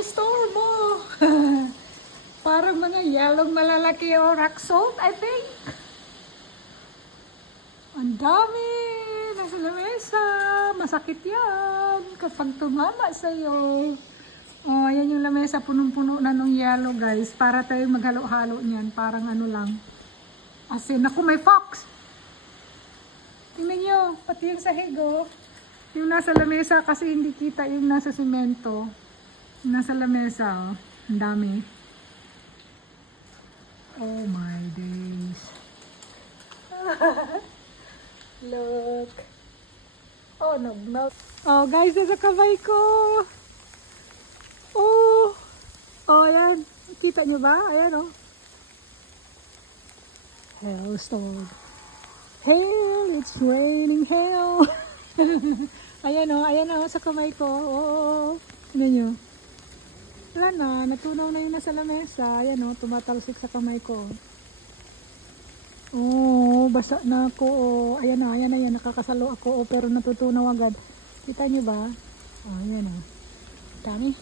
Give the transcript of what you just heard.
hailstorm mo. Parang mga yellow malalaki o rock salt, I think. Ang dami. Nasa lamesa. Masakit yan kapag tumama sa'yo. Oh, yan yung lamesa. Punong-puno na nung yellow, guys. Para tayo maghalo-halo niyan. Parang ano lang. Asin. Naku, may fox. Tingnan nyo. Pati yung sahig, oh. Yung nasa lamesa kasi hindi kita yung nasa simento. Yung nasa lamesa, oh. Ang dami. Oh my days. Look. Oh, no. Oh, guys, nasa kamay ko. Oh. Oh, ayan. Kita nyo ba? Ayan, oh. Hailstorm. Hail, it's raining hail. Ayan, oh, sa kamay ko. Oo. Tignan nyo. Wala na, natunaw na yun nasa lamesa. Ayan, oh, tumatalsik sa kamay ko. Oh, basa na ako. Oh. Ayan na, ayan, nakakasalo ako. Oh, pero natutunaw agad. Kita nyo ba? Oh, ayan, oh. Dami.